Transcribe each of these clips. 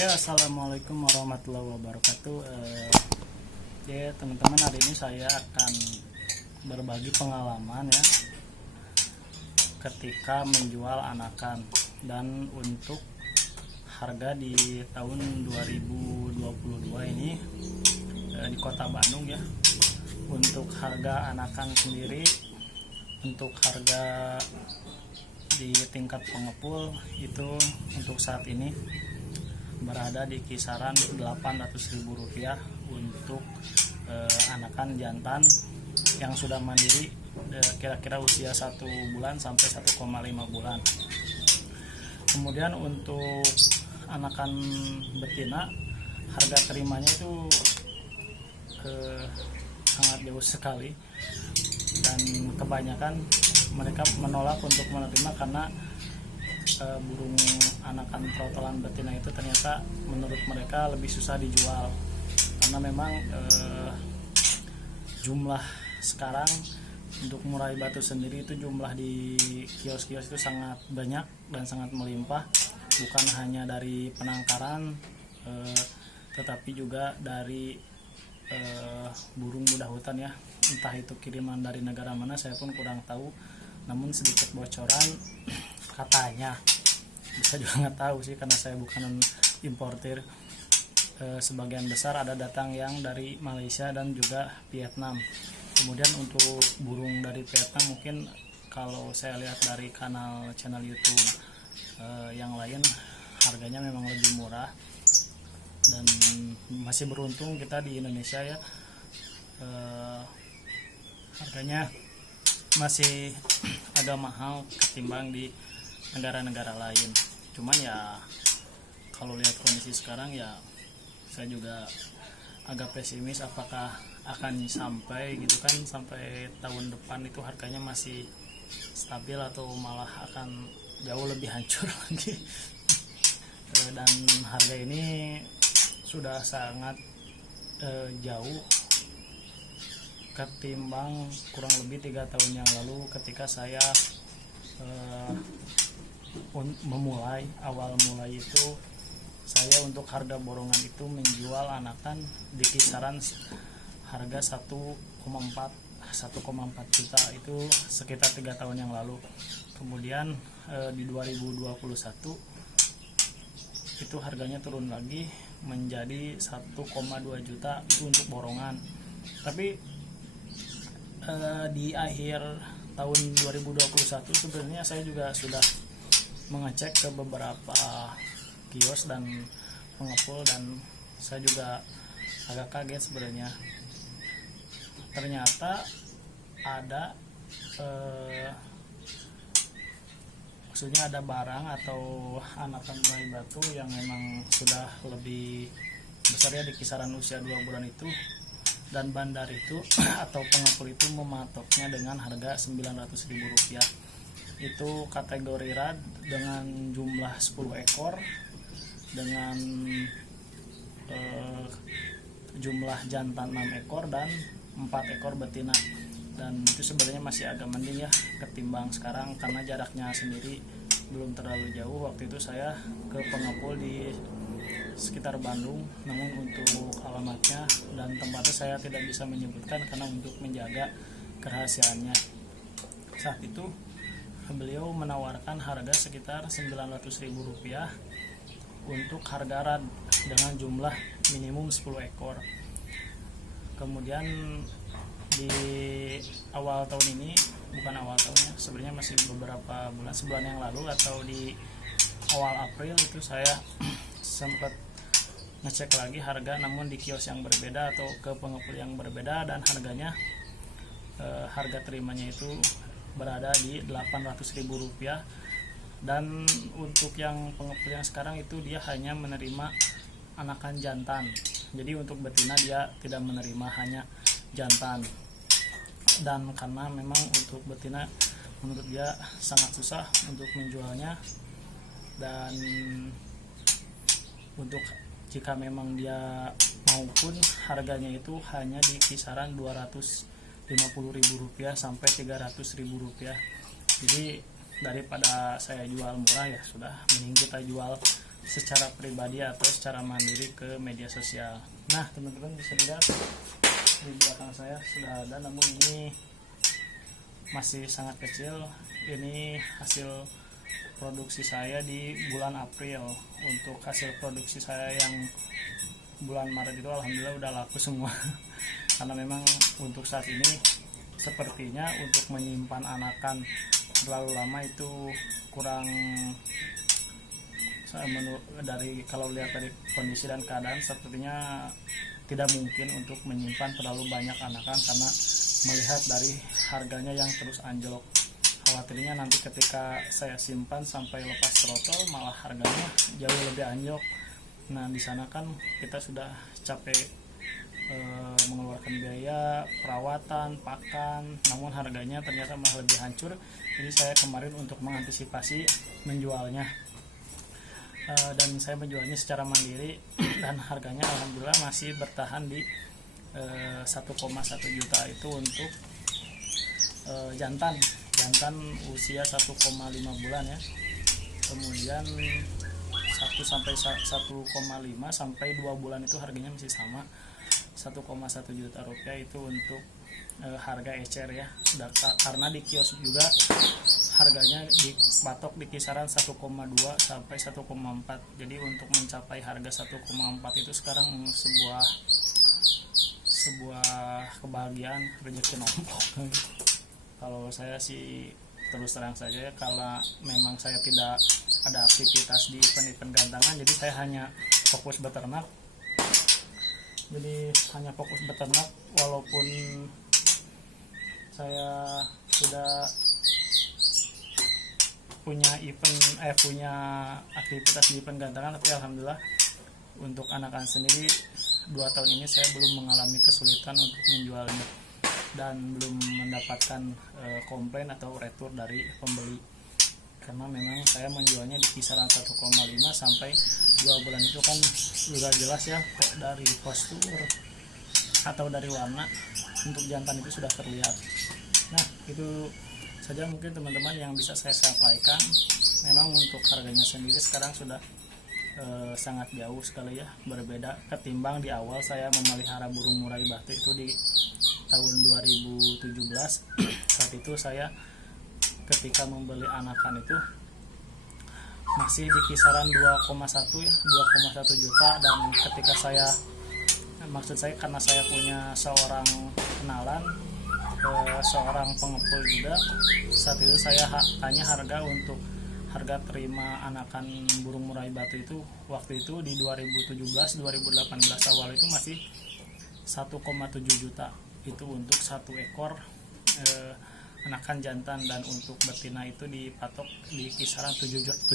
Oke, assalamualaikum warahmatullahi wabarakatuh. Ya teman-teman, hari ini saya akan berbagi pengalaman ya ketika menjual anakan, dan untuk harga di tahun 2022 ini di kota Bandung ya. Untuk harga anakan sendiri, untuk harga di tingkat pengepul itu untuk saat ini berada di kisaran Rp800.000 untuk anakan jantan yang sudah mandiri, kira-kira usia 1 bulan sampai 1,5 bulan. Kemudian untuk anakan betina, harga terimanya itu sangat jauh sekali, dan kebanyakan mereka menolak untuk menerima karena burung anakan protolan betina itu ternyata menurut mereka lebih susah dijual, karena memang jumlah sekarang untuk murai batu sendiri itu jumlah di kios-kios itu sangat banyak dan sangat melimpah, bukan hanya dari penangkaran tetapi juga dari burung mudah hutan ya, entah itu kiriman dari negara mana saya pun kurang tahu, namun sedikit bocoran katanya, bisa juga nggak tahu sih karena saya bukan importir, sebagian besar ada datang yang dari Malaysia dan juga Vietnam. Kemudian untuk burung dari Vietnam mungkin kalau saya lihat dari channel YouTube yang lain harganya memang lebih murah, dan masih beruntung kita di Indonesia ya, harganya masih agak mahal ketimbang di negara-negara lain. Cuman ya kalau lihat kondisi sekarang ya saya juga agak pesimis apakah akan sampai gitu kan, sampai tahun depan itu harganya masih stabil atau malah akan jauh lebih hancur lagi. Dan harga ini sudah sangat jauh ketimbang kurang lebih 3 tahun yang lalu ketika saya awal mulai itu, saya untuk harga borongan itu menjual anakan di kisaran harga 1,4 juta, itu sekitar 3 tahun yang lalu. Kemudian di 2021 itu harganya turun lagi menjadi 1,2 juta itu untuk borongan. Tapi di akhir tahun 2021 sebenarnya saya juga sudah mengecek ke beberapa kios dan pengepul, dan saya juga agak kaget sebenarnya. Ternyata ada maksudnya ada barang atau anakan murai batu yang memang sudah lebih besar ya, di kisaran usia 2 bulan itu, dan bandar itu atau pengepul itu mematoknya dengan harga Rp900.000. Itu kategori rad dengan jumlah 10 ekor dengan jumlah jantan 6 ekor dan 4 ekor betina. Dan itu sebenarnya masih agak mending ya ketimbang sekarang, karena jaraknya sendiri belum terlalu jauh. Waktu itu saya ke pengepul di sekitar Bandung, namun untuk alamatnya dan tempatnya saya tidak bisa menyebutkan karena untuk menjaga kerahasiaannya. Saat itu beliau menawarkan harga sekitar Rp900.000 untuk harga rad dengan jumlah minimum 10 ekor. Kemudian di awal tahun ini, bukan awal tahunnya, sebenarnya masih beberapa bulan, sebulan yang lalu atau di awal April itu saya sempat ngecek lagi harga, namun di kios yang berbeda atau ke pengepul yang berbeda, dan harganya harga terimanya itu berada di Rp800.000. Dan untuk yang pengepul yang sekarang itu dia hanya menerima anakan jantan, jadi untuk betina dia tidak menerima, hanya jantan. Dan karena memang untuk betina menurut dia sangat susah untuk menjualnya, dan untuk jika memang dia mau pun harganya itu hanya di kisaran Rp250.000 sampai Rp300.000. Jadi daripada saya jual murah ya sudah, mending kita jual secara pribadi atau secara mandiri ke media sosial. Nah teman-teman bisa lihat di belakang saya sudah ada, namun ini masih sangat kecil. Ini hasil produksi saya di bulan April. Untuk hasil produksi saya yang bulan Maret itu alhamdulillah udah laku semua. Karena memang untuk saat ini sepertinya untuk menyimpan anakan terlalu lama itu kurang, dari kalau lihat dari kondisi dan keadaan sepertinya tidak mungkin untuk menyimpan terlalu banyak anakan, karena melihat dari harganya yang terus anjlok. Khawatirnya nanti ketika saya simpan sampai lepas throttle malah harganya jauh lebih anjlok. Nah di sana kan kita sudah capek mengeluarkan biaya perawatan, pakan, namun harganya ternyata malah lebih hancur. Jadi saya kemarin untuk mengantisipasi menjualnya, dan saya menjualnya secara mandiri dan harganya alhamdulillah masih bertahan di 1,1 juta itu untuk jantan usia 1,5 bulan ya. Kemudian 1 sampai 1,5 sampai 2 bulan itu harganya masih sama 1,1 juta rupiah itu untuk harga ecer ya. Karena di kios juga harganya dipatok di kisaran 1,2 sampai 1,4. Jadi untuk mencapai harga 1,4 itu sekarang sebuah kebahagiaan, rezeki nombok. Kalau saya sih terus terang saja ya, kalau memang saya tidak ada aktivitas di event-event gantangan, jadi saya hanya fokus beternak. Walaupun saya sudah punya aktivitas di event gantangan, tapi alhamdulillah untuk anakan sendiri 2 tahun ini saya belum mengalami kesulitan untuk menjualnya dan belum mendapatkan komplain atau retur dari pembeli, karena memang saya menjualnya di kisaran 1,5 sampai 2 bulan. Itu kan sudah jelas ya dari postur atau dari warna untuk jantan itu sudah terlihat. Nah itu saja mungkin teman-teman yang bisa saya sampaikan. Memang untuk harganya sendiri sekarang sudah sangat jauh sekali ya, berbeda ketimbang di awal saya memelihara burung murai batu itu di tahun 2017. Saat itu saya ketika membeli anakan itu masih di kisaran 2,1 juta, dan ketika karena saya punya seorang kenalan, seorang pengepul juga, saat itu saya tanya harga terima anakan burung murai batu itu waktu itu di 2017-2018 awal itu masih 1,7 juta itu untuk 1 ekor anakan jantan, dan untuk betina itu dipatok di kisaran 700.000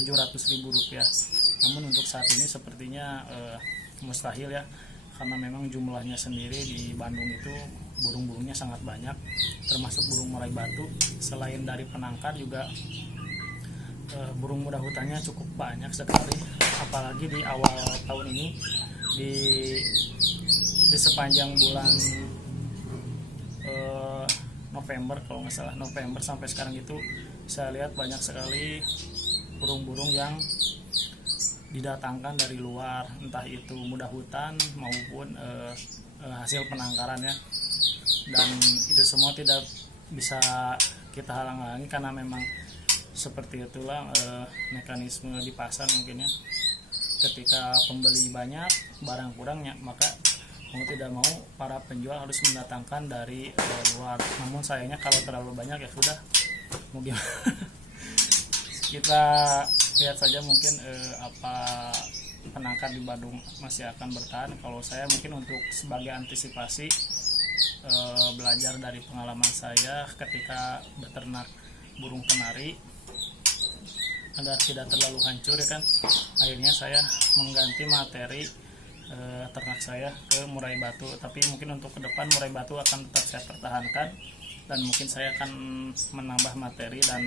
rupiah. Namun untuk saat ini sepertinya mustahil ya, karena memang jumlahnya sendiri di Bandung itu burung-burungnya sangat banyak, termasuk burung murai batu. Selain dari penangkar juga burung muda hutannya cukup banyak sekali, apalagi di awal tahun ini di sepanjang bulan November, kalau nggak salah November sampai sekarang itu saya lihat banyak sekali burung-burung yang didatangkan dari luar, entah itu muda hutan maupun hasil penangkaran ya. Dan itu semua tidak bisa kita halang-halangi karena memang seperti itulah mekanisme di pasar mungkin ya. Ketika pembeli banyak, barang kurangnya, maka mau tidak mau para penjual harus mendatangkan dari luar. Namun sayangnya kalau terlalu banyak ya sudah, mau gimana. Kita lihat saja mungkin apa penangkar di Bandung masih akan bertahan. Kalau saya mungkin untuk sebagai antisipasi belajar dari pengalaman saya ketika beternak burung kenari agar tidak terlalu hancur ya kan, akhirnya saya mengganti materi ternak saya ke murai batu. Tapi mungkin untuk ke depan murai batu akan tetap saya pertahankan, dan mungkin saya akan menambah materi. Dan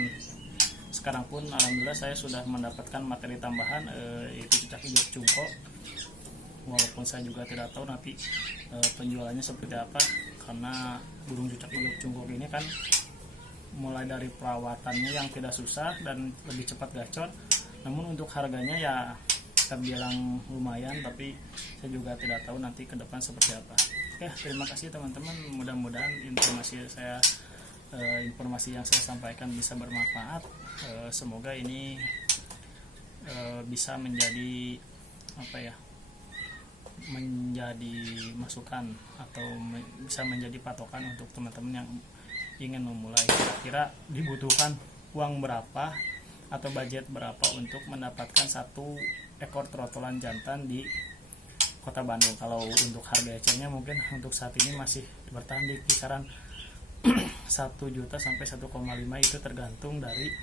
sekarang pun alhamdulillah saya sudah mendapatkan materi tambahan, yaitu cucak hijau cungko. Walaupun saya juga tidak tahu nanti penjualannya seperti apa, karena burung cucak hijau cungko ini kan mulai dari perawatannya yang tidak susah dan lebih cepat gacor, namun untuk harganya ya terbilang lumayan, tapi saya juga tidak tahu nanti ke depan seperti apa. Oke, terima kasih teman-teman, mudah-mudahan informasi yang saya sampaikan bisa bermanfaat. Semoga ini bisa menjadi menjadi masukan atau bisa menjadi patokan untuk teman-teman yang ingin memulai. Kira-kira dibutuhkan uang berapa atau budget berapa untuk mendapatkan 1 ekor trotolan jantan di Kota Bandung. Kalau untuk harga ecernya mungkin untuk saat ini masih bertahan di kisaran 1 juta sampai 1,5, itu tergantung dari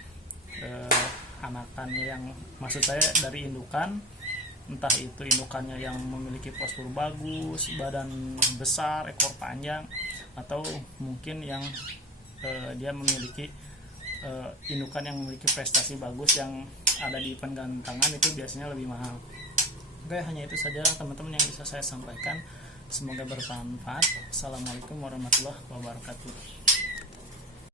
anakannya, yang maksud saya dari indukan, entah itu indukannya yang memiliki postur bagus, badan besar, ekor panjang, atau mungkin yang dia memiliki indukan yang memiliki prestasi bagus yang ada di penggantangan, itu biasanya lebih mahal. Oke, hanya itu saja teman-teman yang bisa saya sampaikan. Semoga bermanfaat. Assalamualaikum warahmatullahi wabarakatuh.